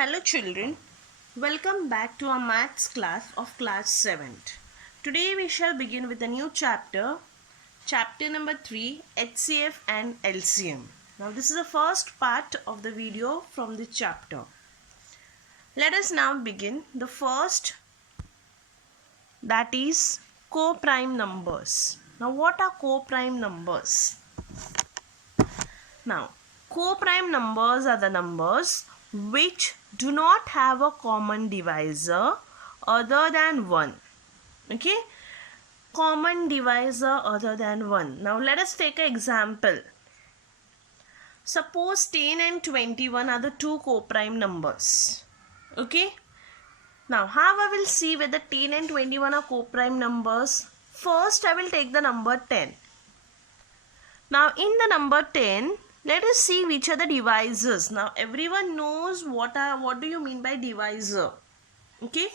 Hello children, welcome back to our maths class of class 7th. Today we shall begin with a new chapter number 3, HCF and LCM. Now this is the first part of the video from the chapter. Let us now begin the first, that is co-prime numbers. Now what are co-prime numbers? Now co-prime numbers are the numbers which do not have a common divisor other than 1. Okay, common divisor other than 1. Now let us take an example. Suppose 10 and 21 are the two co-prime numbers. Okay, now how I will see whether 10 and 21 are co-prime numbers? First I will take the number 10. Now in the number 10, let us see which are the divisors. Now everyone knows what do you mean by divisor. Okay,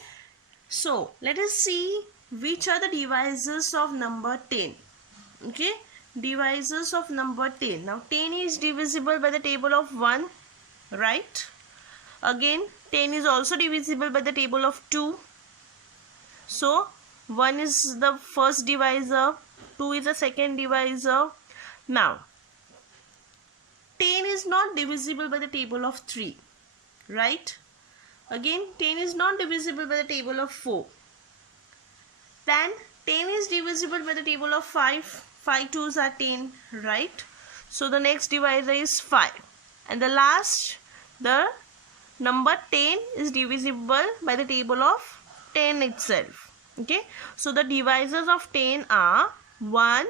so let us see which are the divisors of number 10. Okay, divisors of number 10. Now 10 is divisible by the table of 1, right? Again 10 is also divisible by the table of 2. So 1 is the first divisor, 2 is the second divisor. Now 10 is not divisible by the table of 3, right? Again 10 is not divisible by the table of 4. Then 10 is divisible by the table of 5. 5 2s are 10, right? So the next divisor is 5. And the last, the number 10 is divisible by the table of 10 itself. Okay, so the divisors of 10 are 1,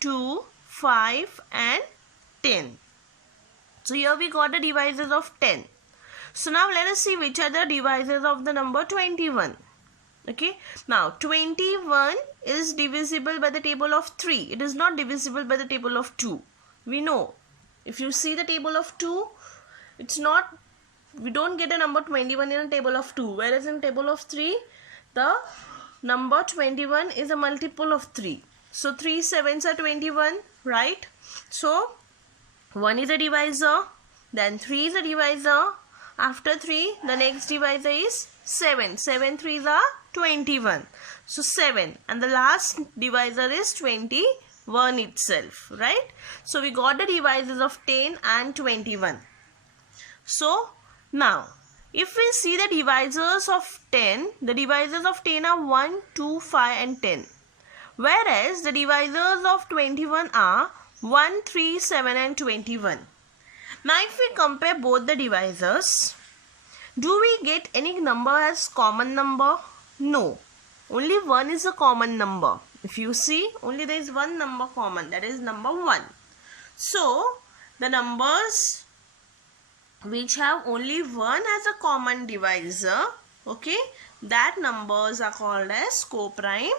2, 5 and 10. So here we got the divisors of 10. So now let us see which are the divisors of the number 21. Okay, now 21 is divisible by the table of 3. It is not divisible by the table of 2. We know, if you see the table of 2, it's not, we don't get a number 21 in a table of 2. Whereas in table of 3, the number 21 is a multiple of 3. So 3 7s are 21, right? So 1 is a divisor, then 3 is a divisor. After 3, the next divisor is 7. 7 3s are 21. So 7. And the last divisor is 21 itself, right? So we got the divisors of 10 and 21. So now, if we see the divisors of 10, the divisors of 10 are 1, 2, 5 and 10. Whereas the divisors of 21 are 1, 3, 7 and 21. Now if we compare both the divisors, do we get any number as common number? No. Only 1 is a common number. If you see, only there is one number common, that is number 1. So the numbers which have only 1 as a common divisor, okay, that numbers are called as co-prime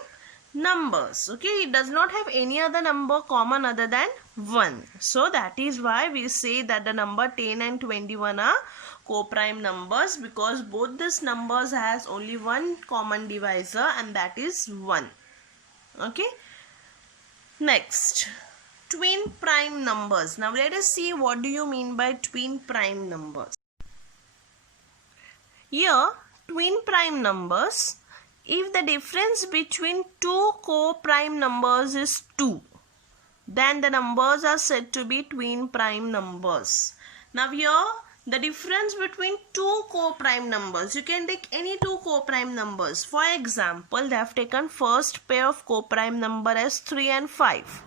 numbers. Okay, it does not have any other number common other than 1. So that is why we say that the number 10 and 21 are co-prime numbers, because both these numbers has only one common divisor and that is 1. Okay, next, twin prime numbers. Now let us see what do you mean by twin prime numbers. Here twin prime numbers, if the difference between two co-prime numbers is 2, then the numbers are said to be twin prime numbers. Now here the difference between two co-prime numbers, you can take any two co-prime numbers. For example, they have taken first pair of co-prime number as 3 and 5.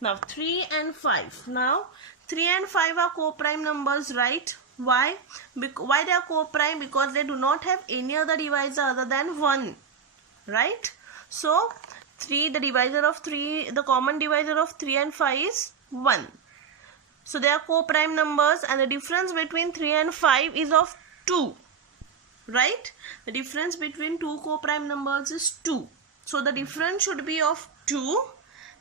Now 3 and 5. Now 3 and 5 are co-prime numbers, right? Why? Why they are co-prime? Because they do not have any other divisor other than 1. Right? So 3, the divisor of 3, the common divisor of 3 and 5 is 1. So they are co-prime numbers and the difference between 3 and 5 is of 2. Right? The difference between two co-prime numbers is 2. So the difference should be of 2.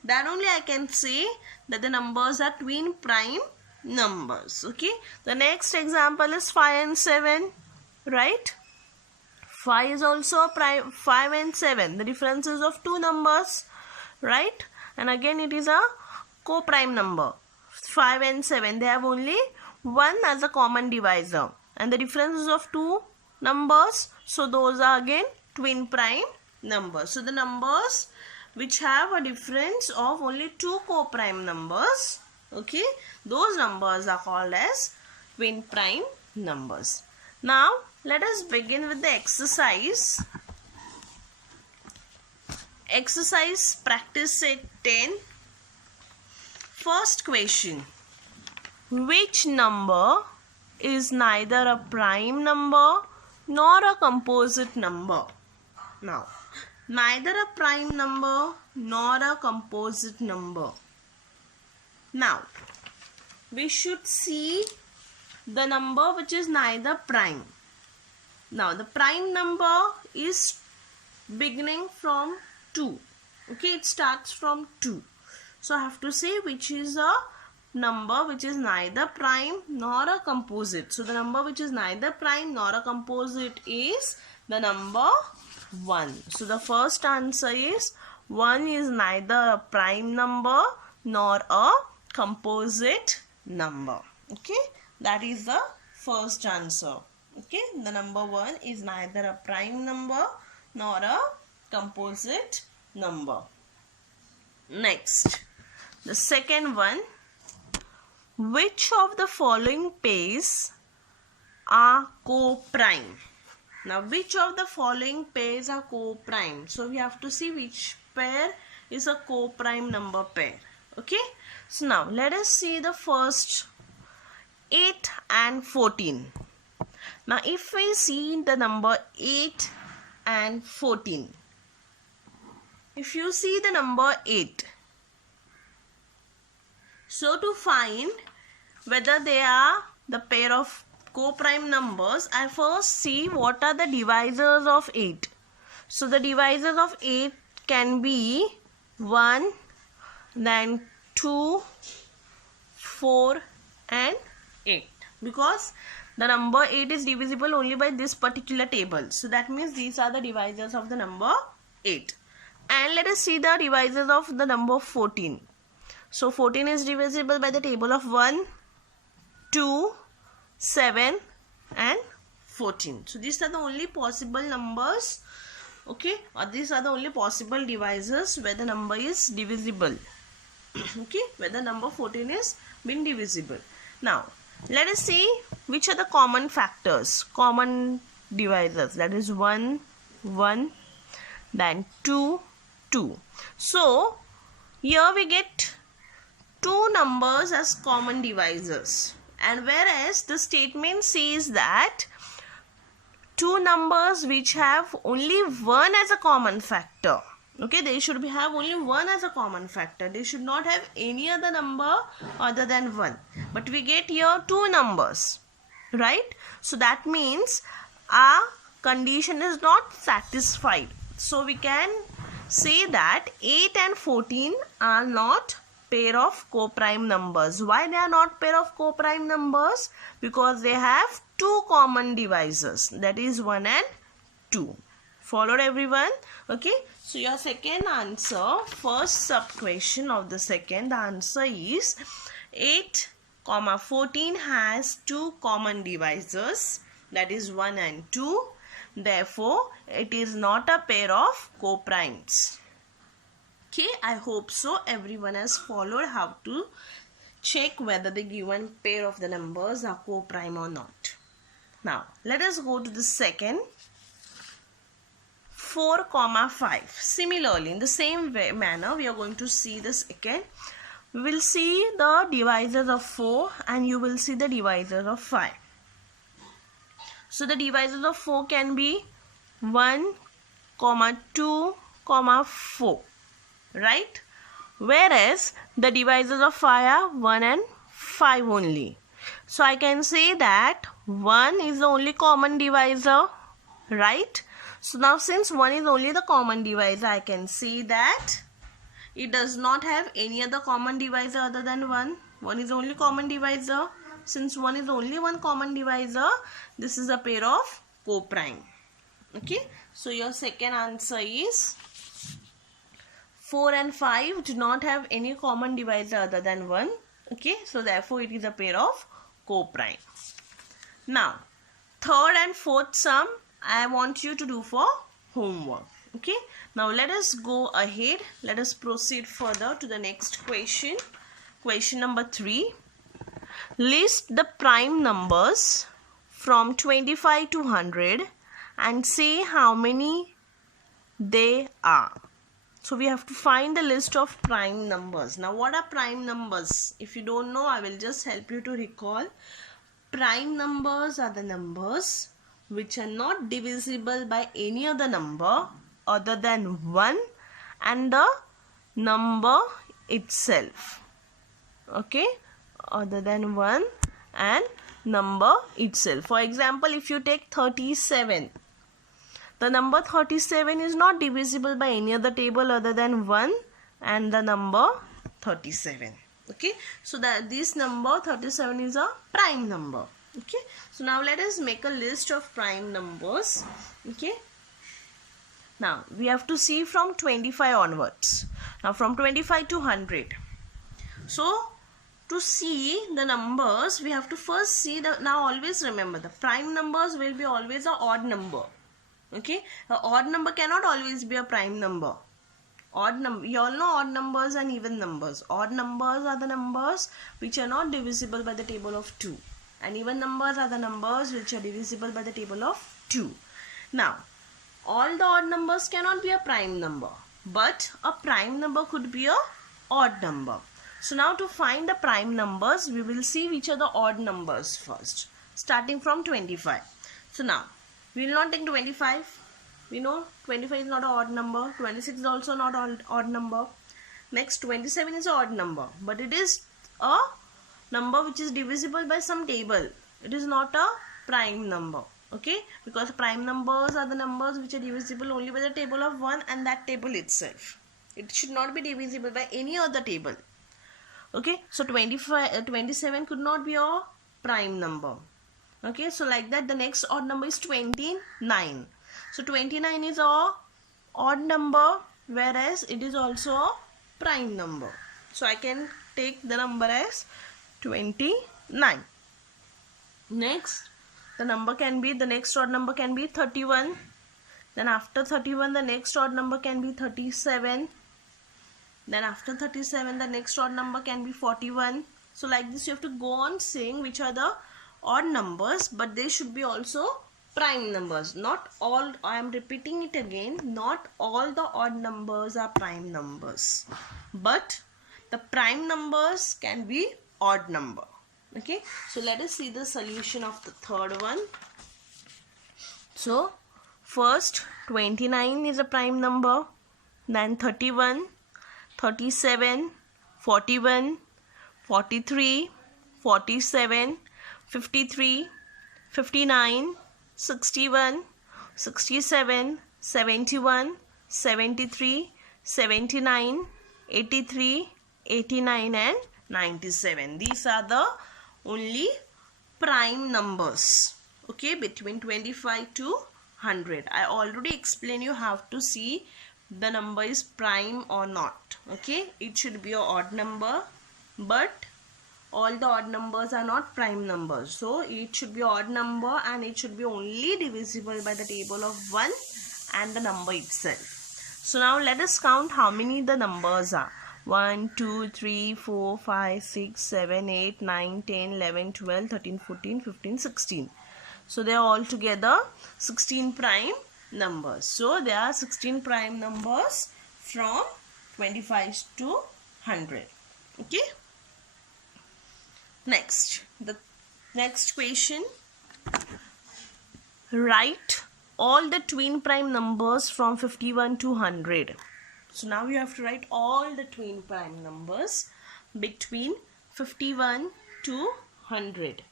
Then only I can say that the numbers are twin prime numbers. Okay? The next example is 5 and 7. Right? 5 is also a prime, 5 and 7. The difference is of two numbers, right? And again it is a co-prime number. 5 and 7, they have only 1 as a common divisor. and the differences of two numbers, so those are again twin prime numbers. So the numbers which have a difference of only two co-prime numbers, okay, those numbers are called as twin prime numbers. Now let us begin with the exercise. Exercise practice set 10. First question. Which number is neither a prime number nor a composite number? Now, neither a prime number nor a composite number. Now, we should see the number which is neither prime. Now, the prime number is beginning from 2. Okay, it starts from 2. So, I have to say which is a number which is neither prime nor a composite. So, the number which is neither prime nor a composite is the number 1. So, the first answer is 1 is neither a prime number nor a composite number. Okay, that is the first answer. Okay, the number 1 is neither a prime number nor a composite number. Next, the second one. Which of the following pairs are co-prime? Now, which of the following pairs are co-prime? So, we have to see which pair is a co-prime number pair. Okay. So, now let us see the first 8 and 14. Now, if we see the number 8 and 14. If you see the number 8. So, to find whether they are the pair of co-prime numbers, I first see what are the divisors of 8. So, the divisors of 8 can be 1, then 2, 4 and 8. Because the number 8 is divisible only by this particular table. So, that means these are the divisors of the number 8. And let us see the divisors of the number 14. So, 14 is divisible by the table of 1, 2, 7 and 14. So, these are the only possible numbers, okay, or these are the only possible divisors where the number is divisible, okay, where the number 14 is been divisible. Now, let us see which are the common factors, common divisors, that is 1, 1, then 2, 2. So, here we get two numbers as common divisors, and whereas the statement says that two numbers which have only one as a common factor, okay, they should have only one as a common factor, they should not have any other number other than 1, but we get here two numbers, right? So that means our condition is not satisfied. So we can say that 8 and 14 are not pair of co-prime numbers. Why they are not pair of co-prime numbers? Because they have two common divisors, that is 1 and 2. Followed everyone? Okay. So your second answer, first sub question of the second, the answer is 8, 14 has two common divisors, that is 1 and 2. Therefore, it is not a pair of co-primes. Okay, I hope so. Everyone has followed how to check whether the given pair of the numbers are co-prime or not. Now, let us go to the second. 4, 5. Similarly, in the same manner, we are going to see this again. We will see the divisors of 4 and you will see the divisors of 5. So, the divisors of 4 can be 1, 2, 4. Right? Whereas the divisors of 5 are 1 and 5 only. So I can say that 1 is the only common divisor, right? So now since 1 is only the common divisor, I can say that it does not have any other common divisor other than 1. 1 is the only common divisor. Since 1 is only one common divisor, this is a pair of co-prime. Okay? So your second answer is 4 and 5 do not have any common divisor other than 1. Okay, so therefore it is a pair of co-prime. Now, third and fourth sum I want you to do for homework. Okay, now let us go ahead. Let us proceed further to the next question. Question number 3. List the prime numbers from 25 to 100 and say how many they are. So we have to find the list of prime numbers. Now what are prime numbers? If you don't know, I will just help you to recall. Prime numbers are the numbers which are not divisible by any other number other than 1 and the number itself. Okay, other than 1 and number itself. For example, if you take 37, the number 37 is not divisible by any other table other than 1 and the number 37. Okay, so that this number 37 is a prime number. Okay, so now let us make a list of prime numbers. Okay, now we have to see from 25 onwards. Now from 25 to 100. So to see the numbers, we have to first see the, now always remember, the prime numbers will be always an odd number. Okay, an odd number cannot always be a prime number. Odd number, you all know odd numbers and even numbers. Odd numbers are the numbers which are not divisible by the table of 2. And even numbers are the numbers which are divisible by the table of 2. Now, all the odd numbers cannot be a prime number. But a prime number could be a odd number. So now to find the prime numbers, we will see which are the odd numbers first. Starting from 25. So now, we will not take 25. We know 25 is not an odd number. 26 is also not an odd number. Next, 27 is an odd number. But it is a number which is divisible by some table. It is not a prime number. Okay? Because prime numbers are the numbers which are divisible only by the table of 1 and that table itself. It should not be divisible by any other table. Okay? So 27 could not be a prime number. Okay, so like that the next odd number is 29. So 29 is a odd number whereas it is also a prime number. So I can take the number as 29. Next, the next odd number can be 31. Then after 31 the next odd number can be 37. Then after 37 the next odd number can be 41. So like this you have to go on saying which are the odd numbers, but they should be also prime numbers. Not all, I am repeating it again, not all the odd numbers are prime numbers, but the prime numbers can be odd number. Okay, so let us see the solution of the third one. So first 29 is a prime number, then 31, 37, 41, 43, 47, 53, 59, 61, 67, 71, 73, 79, 83, 89 and 97. These are the only prime numbers. Okay, between 25 to 100. I already explained you how to see the number is prime or not. Okay, it should be an odd number, but all the odd numbers are not prime numbers. So it should be odd number and it should be only divisible by the table of 1 and the number itself. So now let us count how many the numbers are. 1, 2, 3, 4, 5, 6, 7, 8, 9, 10, 11, 12, 13, 14, 15, 16. So they are all together 16 prime numbers. So there are 16 prime numbers from 25 to 100. Okay. Next, the next question. Write all the twin prime numbers from 51 to 100. So now you have to write all the twin prime numbers between 51 to 100.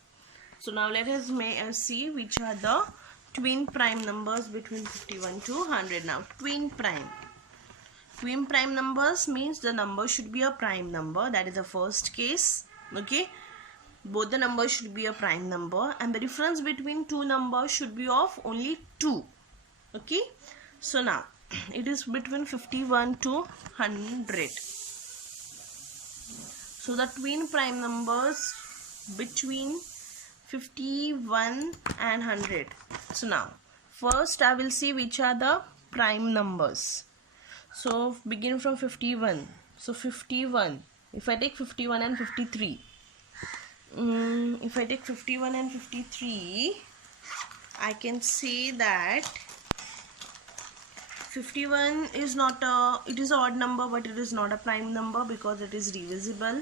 So now let us see which are the twin prime numbers between 51 to 100. Now twin prime. Twin prime numbers means the number should be a prime number. That is the first case. Okay. Both the numbers should be a prime number and the difference between two numbers should be of only 2. Okay. So now it is between 51 to 100. So the twin prime numbers between 51 and 100. So now first I will see which are the prime numbers. So begin from 51. So 51, if I take 51 and 53, if I take 51 and 53, I can say that 51 is not a, it is an odd number, but it is not a prime number because it is divisible.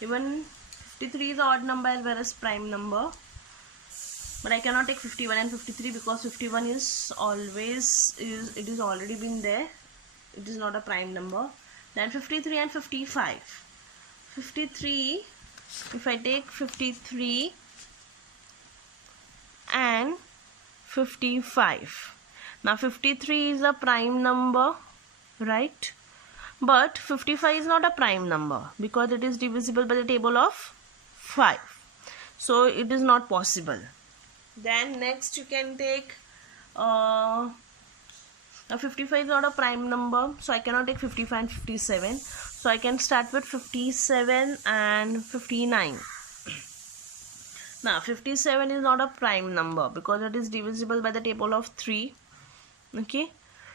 Even 53 is an odd number as well as prime number, but I cannot take 51 and 53 because 51 is always, it is already been there, it is not a prime number. Then 53 and 55. 53, if I take 53 and 55, now 53 is a prime number, right? But 55 is not a prime number because it is divisible by the table of 5. So it is not possible. Then next you can take 55 is not a prime number, so I cannot take 55 and 57. So I can start with 57 and 59. Now 57 is not a prime number because it is divisible by the table of 3. Okay,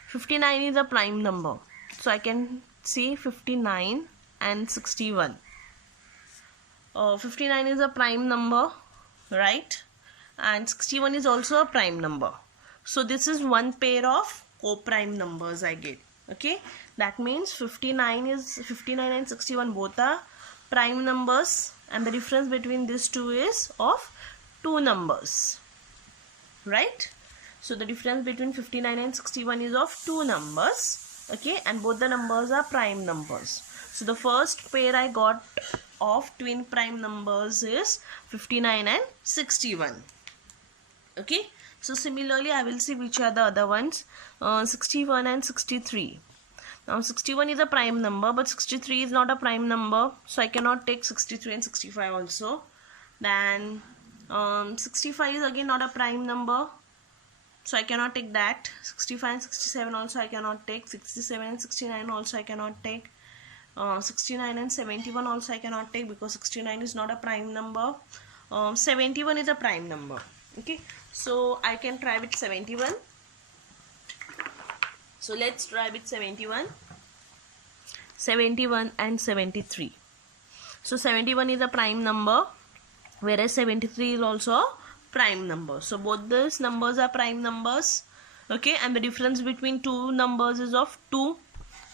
59 is a prime number, so I can say 59 and 61. 59 is a prime number, right? And 61 is also a prime number. So this is one pair of co-prime numbers I get. Okay, that means 59 and 61 both are prime numbers, and the difference between these two is of 2 numbers, right? So the difference between 59 and 61 is of 2 numbers. Okay, and both the numbers are prime numbers. So the first pair I got of twin prime numbers is 59 and 61. Okay, so similarly I will see which are the other ones. 61 and 63. Now 61 is a prime number, but 63 is not a prime number, so I cannot take 63 and 65 also. Then 65 is again not a prime number, so I cannot take that. 65 and 67 also I cannot take. 67 and 69 also I cannot take. 69 and 71 also I cannot take because 69 is not a prime number. 71 is a prime number. Okay, so I can try with 71. So let's try with 71. 71 and 73. So 71 is a prime number, whereas 73 is also a prime number. So both these numbers are prime numbers. Okay, and the difference between two numbers is of 2.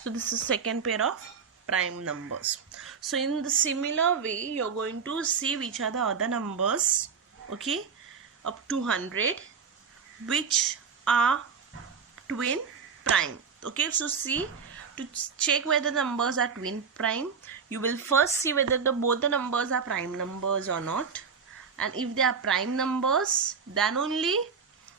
So this is second pair of prime numbers. So in the similar way, you're going to see which are the other numbers, okay, up to 100, which are twin prime. Okay, so see, to check whether the numbers are twin prime, you will first see whether both the numbers are prime numbers or not. And if they are prime numbers, then only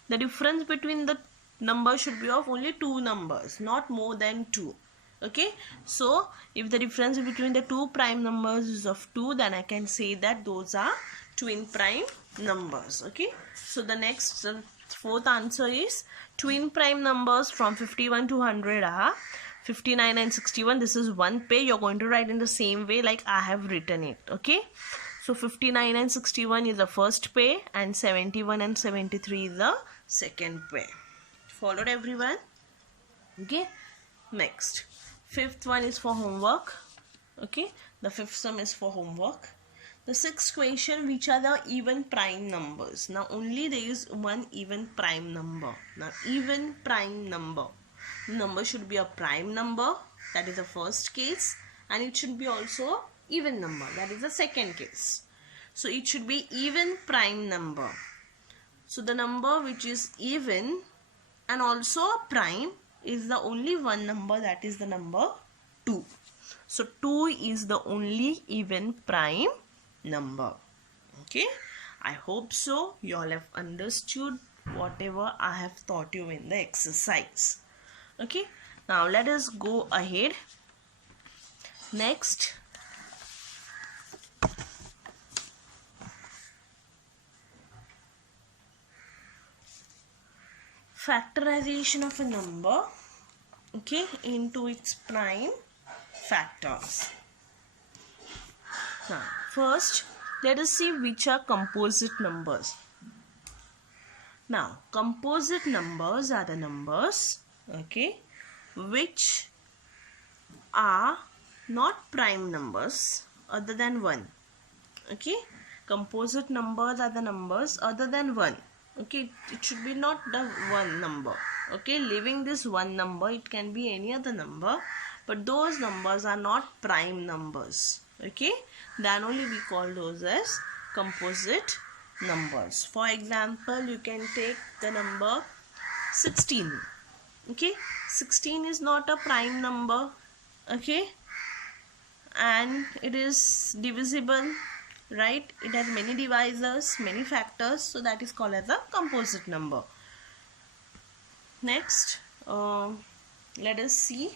the difference between the numbers should be of only 2 numbers, not more than 2. Okay, so if the difference between the two prime numbers is of 2, then I can say that those are twin prime numbers. Okay, so the next fourth answer is twin prime numbers from 51 to 100 are 59 and 61. This is one pair. You're going to write in the same way like I have written it. Okay, so 59 and 61 is the first pair, and 71 and 73 is the second pair. Followed, everyone? Okay, next, fifth one is for homework. Okay, the fifth sum is for homework. The sixth question, which are the even prime numbers? Now only there is one even prime number. Now even prime number, number should be a prime number, that is the first case, and it should be also even number, that is the second case. So it should be even prime number. So the number which is even and also a prime is the only one number, that is the number 2. So 2 is the only even prime number. Okay, I hope so you all have understood whatever I have taught you in the exercise. Okay, now let us go ahead. Next, factorization of a number, okay, into its prime factors. Now first let us see which are composite numbers. Now, composite numbers are the numbers, okay, which are not prime numbers other than 1. Okay, composite numbers are the numbers other than 1. Okay, it should be not the one number. Okay, leaving this one number, it can be any other number, but those numbers are not prime numbers. Okay, then only we call those as composite numbers. For example, you can take the number 16. Okay, 16 is not a prime number. Okay, and it is divisible, right? It has many divisors, many factors, so that is called as a composite number. Next, let us see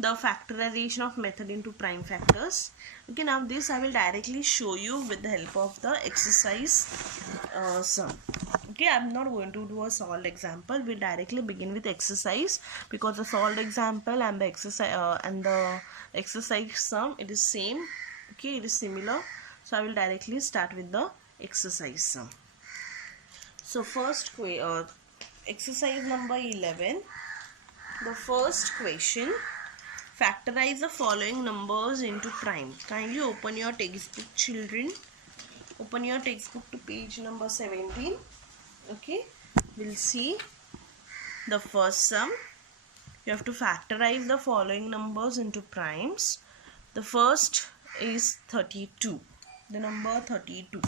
the factorization of method into prime factors. Okay, now this I will directly show you with the help of the exercise sum. Okay, I am not going to do a solved example. We'll directly begin with exercise, because the solved example and the exercise sum, it is same. Okay, it is similar. So I will directly start with the exercise sum. So first exercise number 11. The first question: factorize the following numbers into prime. Kindly open your textbook, children. Open your textbook to page number 17. Okay, we'll see the first sum. You have to factorize the following numbers into primes. The first is 32. The number 32.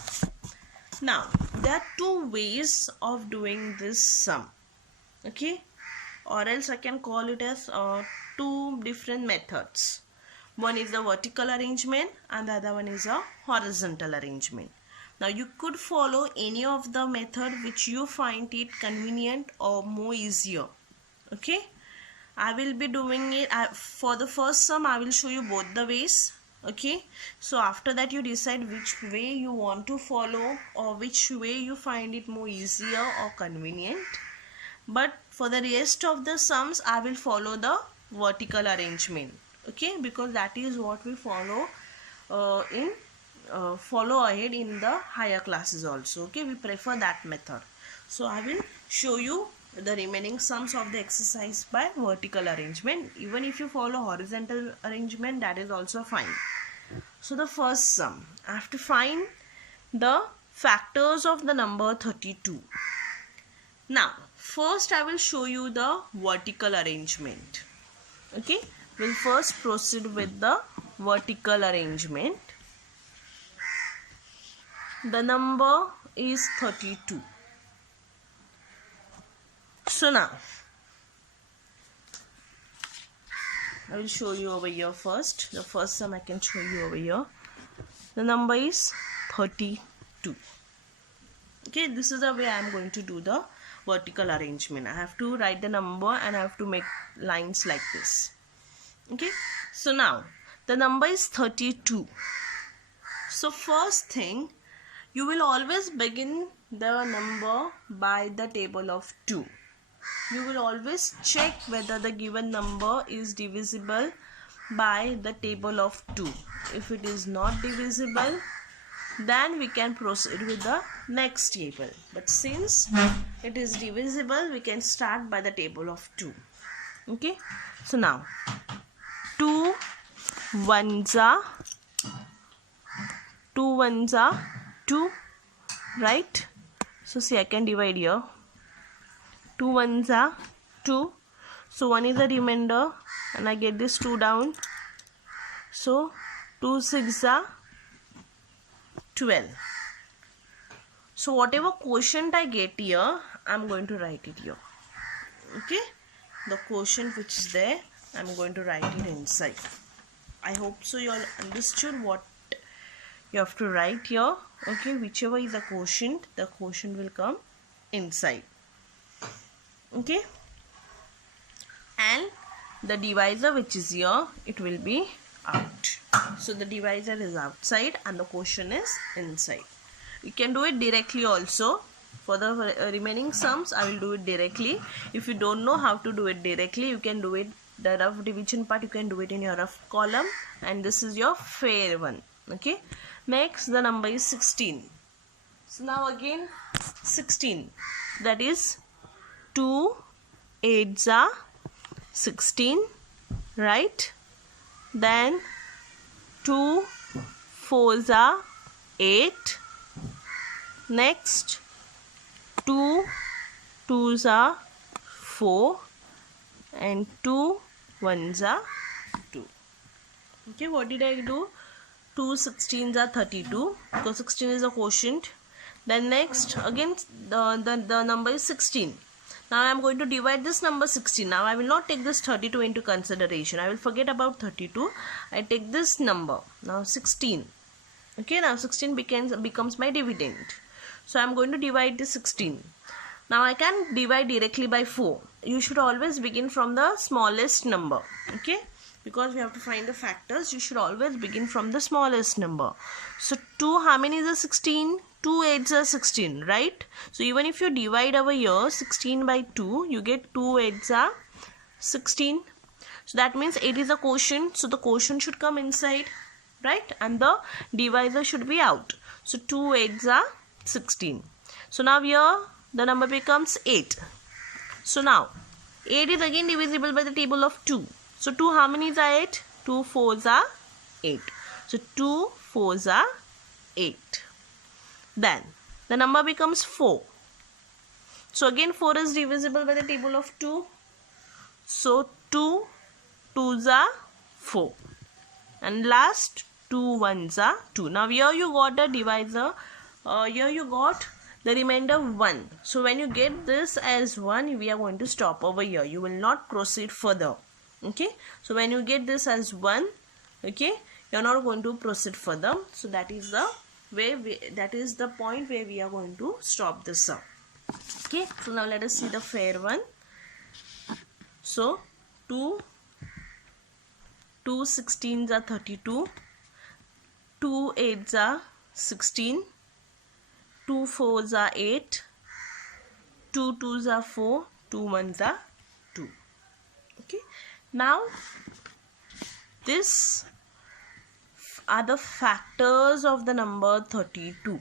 Now, there are two ways of doing this sum. Okay, or else I can call it as two different methods. One is the vertical arrangement and the other one is a horizontal arrangement. Now, you could follow any of the method which you find it convenient or more easier. Okay, I will be doing it for the first sum. I will show you both the ways. Okay, so after that you decide which way you want to follow or which way you find it more easier or convenient. But for the rest of the sums, I will follow the vertical arrangement. Okay, because that is what we follow follow ahead in the higher classes also. Okay, we prefer that method. So I will show you the remaining sums of the exercise by vertical arrangement. Even if you follow horizontal arrangement, that is also fine. So the first sum, I have to find the factors of the number 32. Now, first I will show you the vertical arrangement. Okay, we'll first proceed with the vertical arrangement. The number is 32. So now, I will show you over here first. The first sum I can show you over here. The number is 32. Okay, this is the way I am going to do the vertical arrangement. I have to write the number and I have to make lines like this. Okay, so now the number is 32. So first thing, you will always begin the number by the table of 2. You will always check whether the given number is divisible by the table of 2. If it is not divisible, then we can proceed with the next table. But since it is divisible, we can start by the table of 2. Okay, so now 2 ones are 2, right? So see, I can divide here. 2 ones are 2. So 1 is the remainder and I get this 2 down. So 2 6 are 12. So whatever quotient I get here, I am going to write it here. Okay, the quotient which is there, I am going to write it inside. I hope so you all understood what you have to write here. Okay, whichever is the quotient will come inside. Okay, and the divisor which is here, it will be out. So the divisor is outside and the quotient is inside. You can do it directly also. For the remaining sums, I will do it directly. If you don't know how to do it directly, you can do it, the rough division part, you can do it in your rough column, and this is your fair one. Okay, Next, the number is 16. So now again 16. That is 2 8s are 16, right? Then 2 4s are 8. Next, 2 2s are 4 and 2 1s are 2. Okay, what did I do? 2 16s are 32 because 16 is a quotient. Then next, again the number is 16. Now I am going to divide this number 16. Now I will not take this 32 into consideration. I will forget about 32. I take this number. Now 16. Okay, now 16 becomes my dividend. So I am going to divide this 16. Now I can divide directly by 4. You should always begin from the smallest number. Okay, because we have to find the factors, you should always begin from the smallest number. So 2, how many is a 16? 2 8s are 16, right? So even if you divide over here 16 by 2, you get 2 8s are 16. So that means 8 is a quotient, so the quotient should come inside, right? And the divisor should be out. So 2 8s are 16. So now here the number becomes 8. So now 8 is again divisible by the table of 2. So 2 how many is 8? 2 4s are 8. So 2 4s are 8. Then the number becomes 4. So again 4 is divisible by the table of 2. So 2 2s are 4. And last 2 1s are 2. Now here you got a divisor. Here you got the remainder 1. So when you get this as 1, we are going to stop over here. You will not proceed further. Okay. So when you get this as 1, okay, you are not going to proceed further. So that is the that is the point where we are going to stop this up. Okay, so now let us see the fair one. So 2 16s are 32, 2 8s are 16, 2 4s are 8, 2 2s are 4, 2 1s are 2. Okay, now this are the factors of the number 32.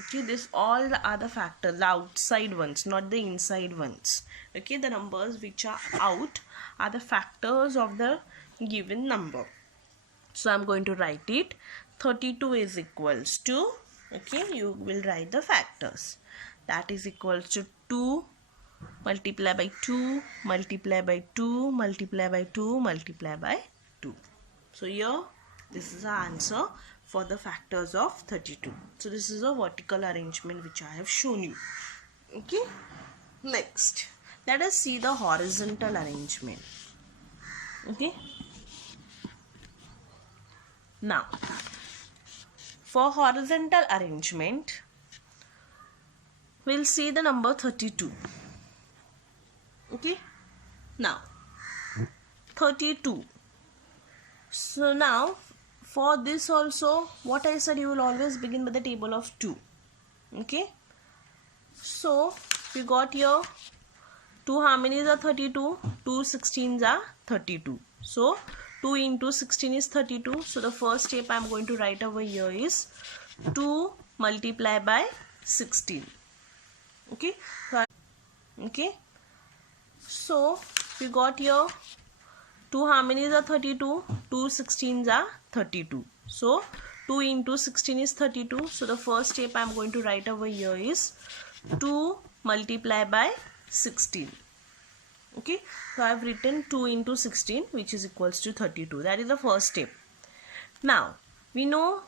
Okay, this all the other factors, the outside ones, not the inside ones. Okay, the numbers which are out are the factors of the given number. So I'm going to write it. 32 is equals to, okay, you will write the factors. That is equals to 2 multiply by 2 multiply by 2 multiply by 2 multiply by 2. So here this is the answer for the factors of 32. So this is a vertical arrangement which I have shown you. Okay. Next, let us see the horizontal arrangement. Okay. Now, for horizontal arrangement, we'll see the number 32. Okay. Now, 32. So now, for this also, what I said, you will always begin with the table of 2. Okay. So we got here 2 how many are 32? 2 16s are 32. So 2 into 16 is 32. So the first step I am going to write over here is 2 multiply by 16. Okay. Okay. So we got here 2 how many are 32? 2 16s are 32. So 2 into 16 is 32. So the first step I am going to write over here is 2 multiply by 16. Okay. So I have written 2 into 16 which is equals to 32. That is the first step. Now we know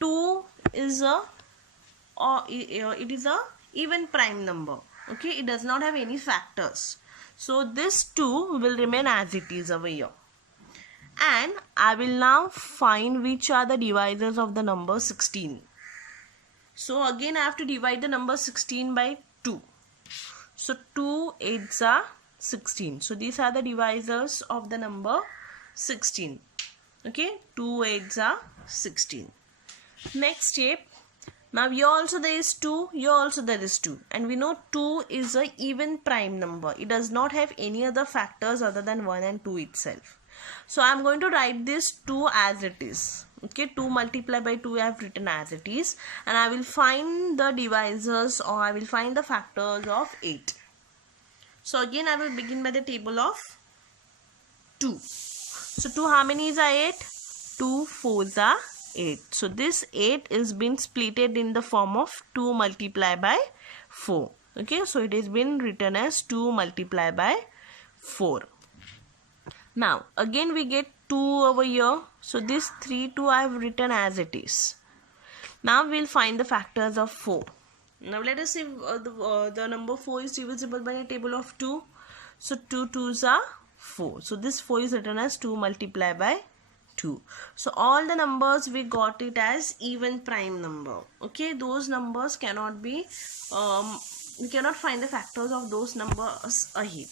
2 is a even prime number. Okay. It does not have any factors. So this 2 will remain as it is over here. And I will now find which are the divisors of the number 16. So again I have to divide the number 16 by 2. So 2 8s are 16. So these are the divisors of the number 16. Okay, 2 8s are 16. Next step. Now here also there is 2, here also there is 2. And we know 2 is a even prime number. It does not have any other factors other than 1 and 2 itself. So I am going to write this 2 as it is. Okay, 2 multiplied by 2 I have written as it is, and I will find the divisors, or I will find the factors of 8. So again I will begin by the table of 2. So 2 how many is 8? 2 4s are 8. So this 8 is been splitted in the form of 2 multiplied by 4. Okay, so it is been written as 2 multiplied by 4. Now again we get 2 over here. So this 3 2 I have written as it is. Now we'll find the factors of 4. Now let us see the number 4 is divisible by a table of 2. So 2 2s are 4. So this 4 is written as 2 multiplied by 2. So all the numbers we got it as even prime number. Okay, those numbers cannot be, we cannot find the factors of those numbers ahead.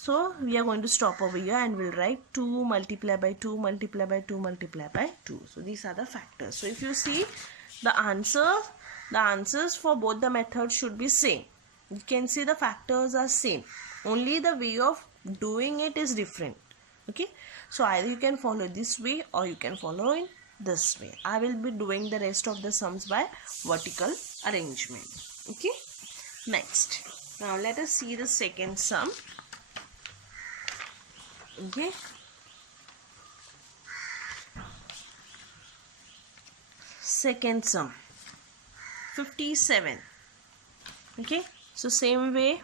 So we are going to stop over here and we'll write 2 multiplied by 2 multiplied by 2 multiplied by 2. So these are the factors. So if you see the answers for both the methods should be same. You can see the factors are same. Only the way of doing it is different. Okay, so either you can follow this way or you can follow in this way. I will be doing the rest of the sums by vertical arrangement. Okay, next, now let us see the second sum. Okay, second sum, 57. Okay, so same way,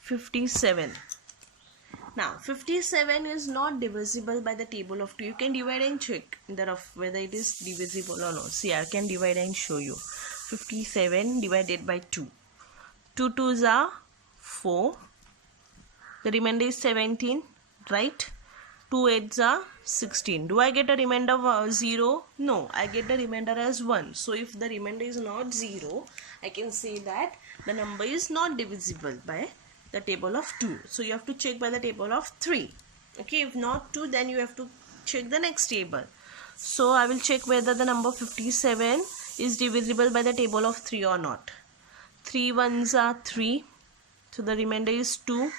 57. Now 57 is not divisible by the table of 2. You can divide and check whether it is divisible or not. See, I can divide and show you. 57 divided by 2. 2 2s are 4. The remainder is 17, right? 2 8s are 16. Do I get a remainder of 0? No, I get the remainder as 1. So if the remainder is not 0, I can say that the number is not divisible by the table of 2. So you have to check by the table of 3. Okay, if not 2, then you have to check the next table. So I will check whether the number 57 is divisible by the table of 3 or not. 3 1s are 3. So the remainder is 2.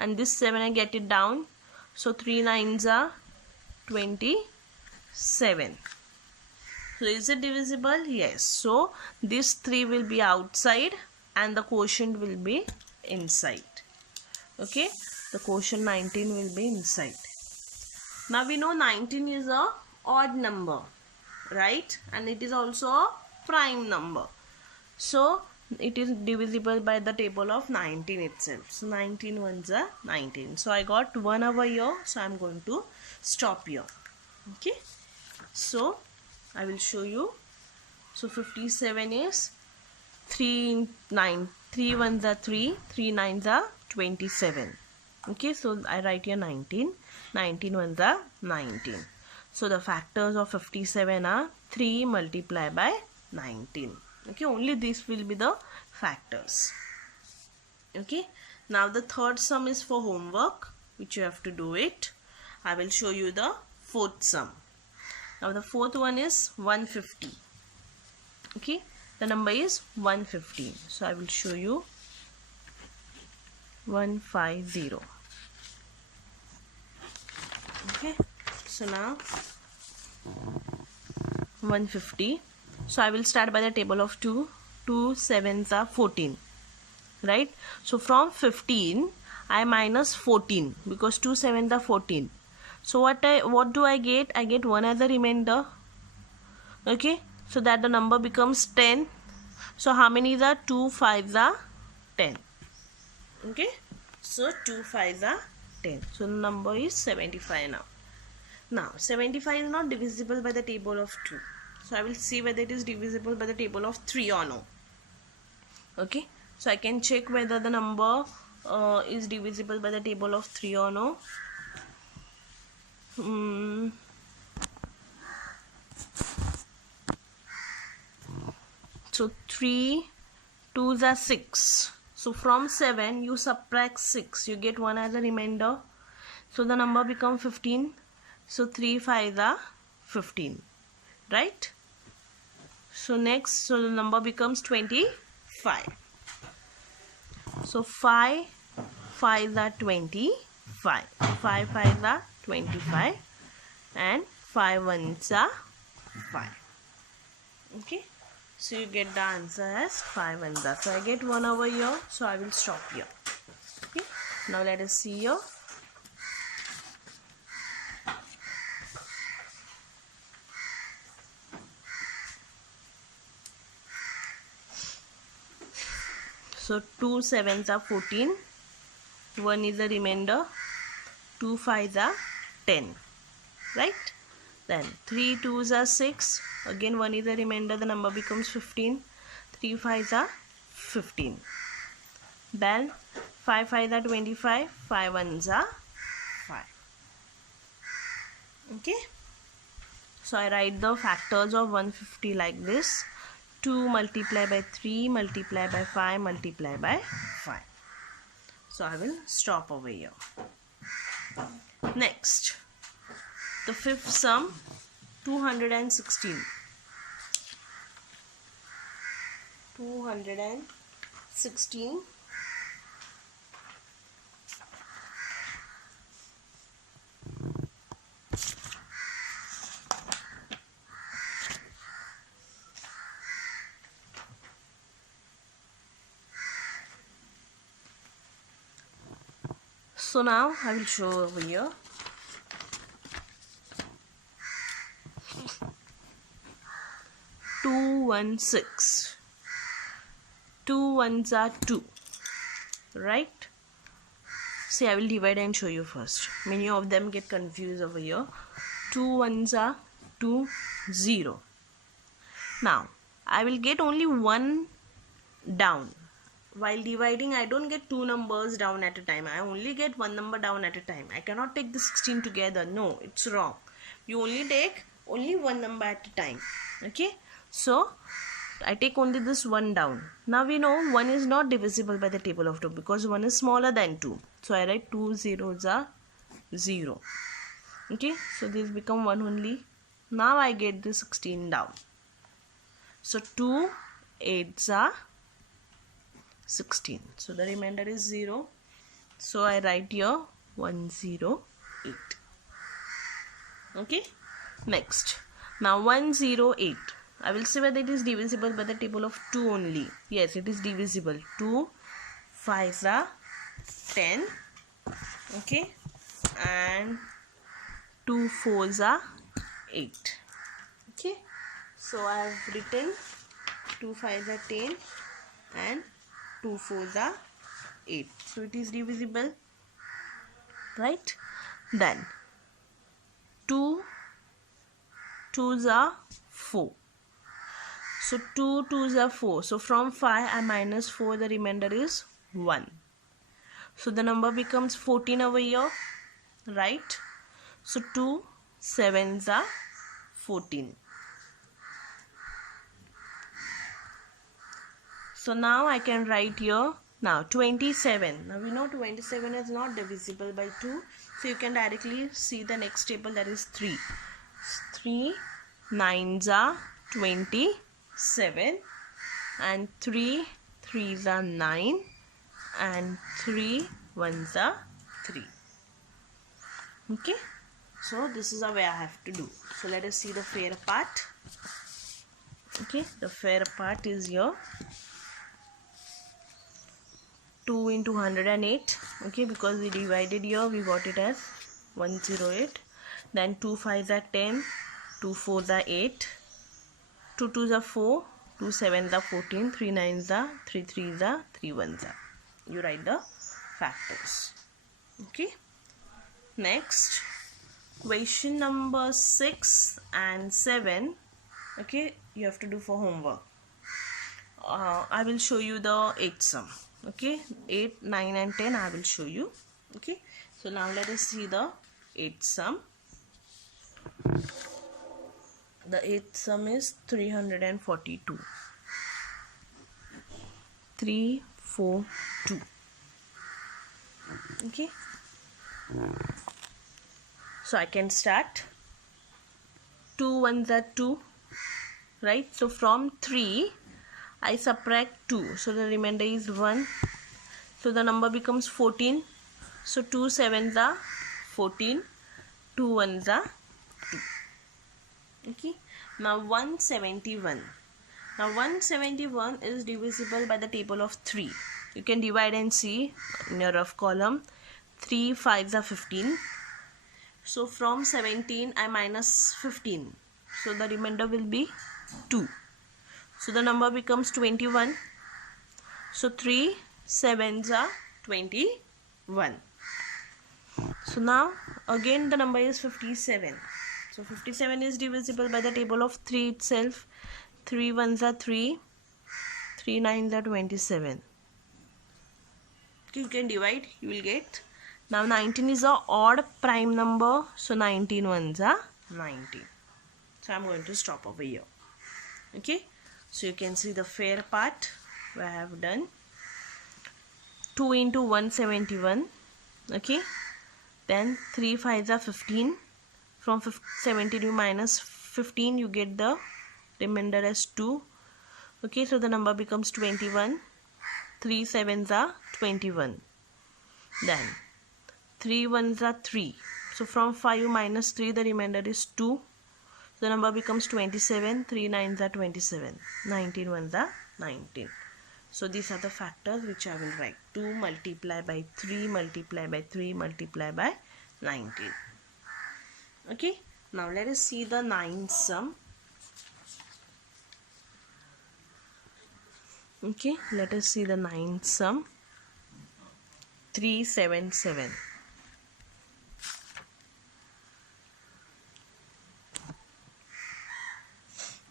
And this 7 I get it down. So 3 9s are 27. So is it divisible? Yes. So this 3 will be outside and the quotient will be inside. Okay, the quotient 19 will be inside. Now we know 19 is a odd number, right? And it is also a prime number. So it is divisible by the table of 19 itself. So 19 ones are 19. So I got 1 over here. So I am going to stop here. Okay. So I will show you. So 57 is 3 9. 3 1s are 3. 3 9s are 27. Okay. So I write here 19. 19 ones are 19. So the factors of 57 are 3 multiplied by 19. Okay, only this will be the factors. Okay, now the third sum is for homework, which you have to do it. I will show you the fourth sum. Now the fourth one is 150. Okay, the number is 150. So I will show you 150. Okay, so now 150. So I will start by the table of 2. 2 7s are 14, right? So from 15 I minus 14 because 2 7s are 14. So what do I get? I get 1 as a remainder. Okay, so that the number becomes 10. So how many are 2 5s are 10. Okay, so 2 5s are 10. So the number is 75 now. Now 75 is not divisible by the table of 2. So I will see whether it is divisible by the table of 3 or no. Okay, so I can check whether the number is divisible by the table of 3 or no. So 3 2s are 6. So from 7 you subtract 6. You get 1 as a remainder. So the number becomes 15. So 3 5s are 15. Right? So next, so the number becomes 25. So 5 5s are 25. 5 5s are 25 and 5 ones are 5. Okay, so you get the answer as 5 ones are. So I get 1 over here, so I will stop here. Okay, now let us see here. So 2 sevens are 14, 1 is the remainder, 2 fives are 10, right? Then 3 twos are 6, again 1 is the remainder, the number becomes 15, 3 fives are 15. Then 5 fives are 25, 5 ones are 5. Okay, so I write the factors of 150 like this: 2 multiplied by 3 multiplied by 5 multiplied by 5. So I will stop over here. Next, the fifth sum, 216. 216. So now I will show over here. Two 1s are 2, right? See, I will divide and show you first. Many of them get confused over here. 2 1s are 2, 0. Now I will get only one down. While dividing, I don't get two numbers down at a time. I only get one number down at a time. I cannot take the 16 together. No, it's wrong. You only take only one number at a time. Okay, so I take only this one down. Now we know 1 is not divisible by the table of 2 because 1 is smaller than 2. So I write 2 zeros are 0. Okay, so this become 1 only. Now I get the 16 down. So 2 8s are 16. So the remainder is 0. So I write here 108. Okay. Next. Now 108. I will see whether it is divisible by the table of 2 only. Yes, it is divisible. 2 5s are 10. Okay. And 2 4s are 8. Okay. So I have written 2 5s are 10 and 2 4s are 8. So it is divisible, right? Then 2 2s are 4. So 2 2s are 4. So from 5 I minus 4, the remainder is 1. So the number becomes 14 over here, right? So 2 7s are 14. So now I can write here, now 27. Now we know 27 is not divisible by 2. So you can directly see the next table, that is 3. 3 9s are 27 and 3 3s are 9 and 3 1s are 3. Okay. So this is the way I have to do. So let us see the fair part. Okay. The fair part is here. 2 into 108. Okay, because we divided here, we got it as 108. Then 2 5s are 10, 2 4s are 8, 2 2s are 4, 2 7s are 14, 3 9s are 3 3s are 3 1s are. You write the factors. Okay. Next, question number 6 and 7. Okay, you have to do for homework. I will show you the 8th sum. Okay, 8 9 and 10 I will show you. Okay, so now let us see the 8th sum. The 8th sum is 342. 3 4 2. Okay, so I can start. 2 1s are 2, right? So from 3 I subtract 2, so the remainder is 1. So the number becomes 14. So 2 7s are 14, 2 1s are 2. Okay, now 171. Now 171 is divisible by the table of 3. You can divide and see in your rough column. 3 5s are 15. So from 17 I minus 15. So the remainder will be 2. So the number becomes 21. So 3 7s are 21. So now again the number is 57. So 57 is divisible by the table of 3 itself. 3 1s are 3. 3 9s are 27. You can divide, you will get. Now 19 is a odd prime number. So 19 1s are 19. So I'm going to stop over here. Okay. So you can see the fair part where I have done. 2 into 171. Okay. Then 3 5s are 15. From 17 you minus 15, you get the remainder as 2. Okay, so the number becomes 21. 3 7s are 21. Then 3 1s are 3. So from 5 minus 3, the remainder is 2. The number becomes 27. 3 9s are 27. 19 1s are 19. So these are the factors which I will write. 2 multiply by 3 multiply by 3 multiply by 19. Okay, now let us see the 9th sum. Okay, let us see the 9th sum. 377.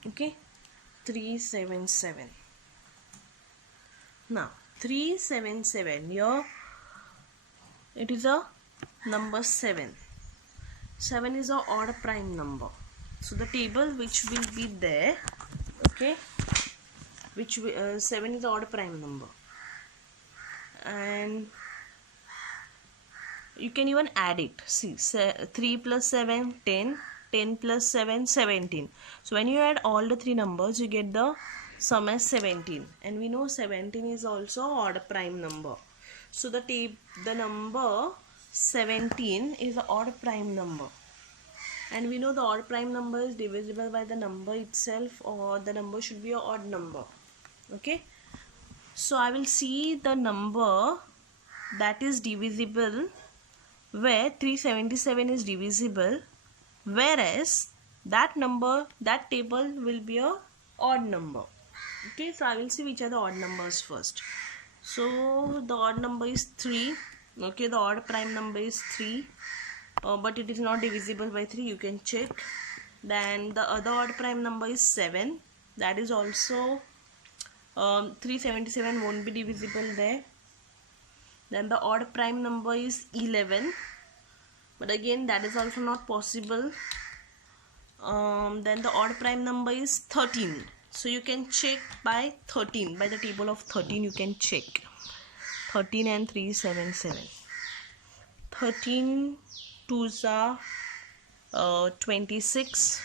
Okay, 377. Now 377, here it is a number 7. 7 is a odd prime number. So the table which will be there, okay, 7 is odd prime number, and you can even add it. See, 3 plus 7 10, 10 plus 7 17. So when you add all the three numbers, you get the sum as 17, and we know 17 is also odd prime number. So the number 17 is an odd prime number, and we know the odd prime number is divisible by the number itself, or the number should be an odd number. Okay, so I will see the number that is divisible, where 377 is divisible, whereas that table will be a odd number. Okay, so I will see which are the odd numbers first. So the odd number is 3. Okay, the odd prime number is 3, but it is not divisible by 3. You can check. Then the other odd prime number is 7. That is also 377 won't be divisible there. Then the odd prime number is 11, but again that is also not possible. Then the odd prime number is 13. So you can check by 13, by the table of 13 you can check. 13 and 377. 13 2s are 26,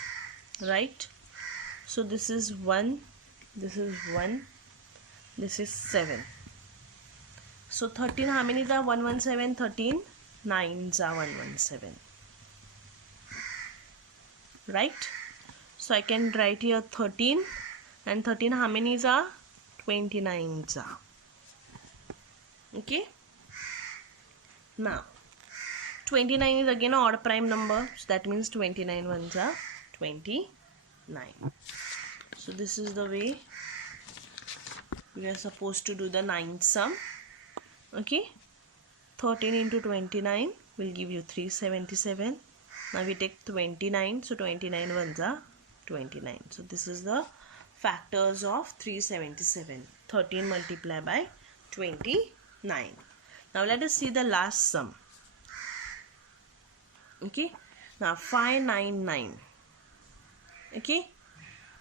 right? So this is 1, this is 1, this is 7. So 13, how many are 117? 13 9s are 117, right? So I can write here 13, and 13 how many are? 29s are. Okay, now 29 is again an odd prime number, so that means 29 ones are 29. So this is the way we are supposed to do the 9th sum. Okay, 13 into 29 will give you 377. Now we take 29, so 29 ones are 29. So this is the factors of 377. 13 multiplied by 29. Now let us see the last sum. Okay, now 599. Okay,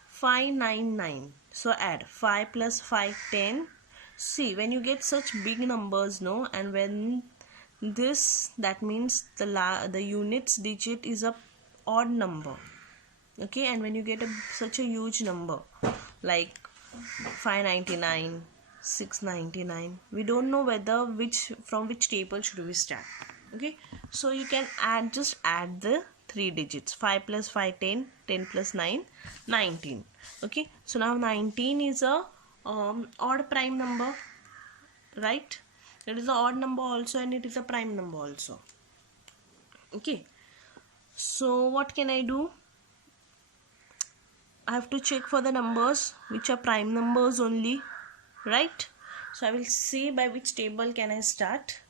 599. So add 5 plus 5 10. See, when you get such big numbers, no, and when this, that means the units digit is a odd number. Okay, and when you get such a huge number like 599, 699, we don't know from which table should we start. Okay, so you can just add the 3 digits. 5 plus 5, 10. 10 plus 9, 19. Okay, so now 19 is a odd prime number, right? It is an odd number also and it is a prime number also. Okay, so what can I do? I have to check for the numbers which are prime numbers only, right? So I will see by which table can I start.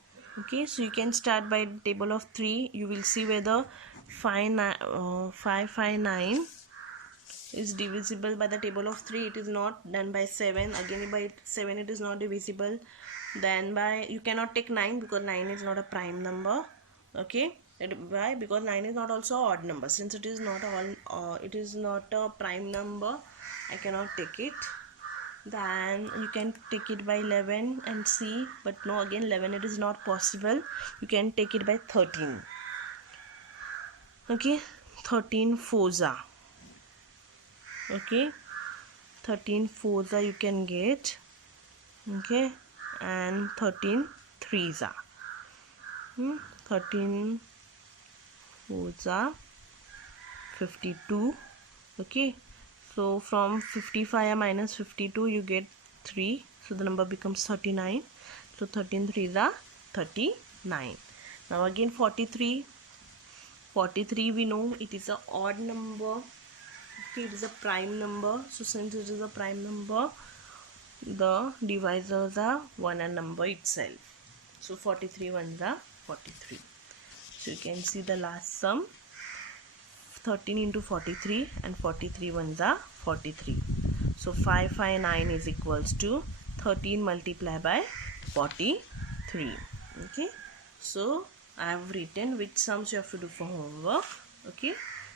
Okay, so you can start by table of 3. You will see whether 559 is divisible by the table of 3. It is not. Then by 7, again by 7 it is not divisible. Then by, you cannot take 9 because 9 is not a prime number. Okay, why? Because 9 is not also odd number. Since it is not all it is not a prime number, I cannot take it. Then you can take it by 11 and see, but no, again 11 it is not possible. You can take it by 13. Okay, 13 fours. Okay, 13 fours you can get. Okay, and 13 threes. 13 fours are 52. Okay, so from 55 minus 52 you get 3, so the number becomes 39. So 13 threes are 39. Now again 43 we know it is a odd number. Okay, it is a prime number. So since it is a prime number, the divisors are 1 and number itself. So 43 ones are 43. So you can see the last sum, 13 into 43, and 43 ones are 43. So 559 is equals to 13 multiplied by 43. Okay, so I have written which sums you have to do for homework. Okay,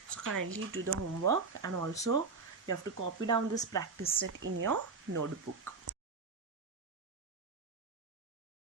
so kindly do the homework, and also you have to copy down this practice set in your notebook.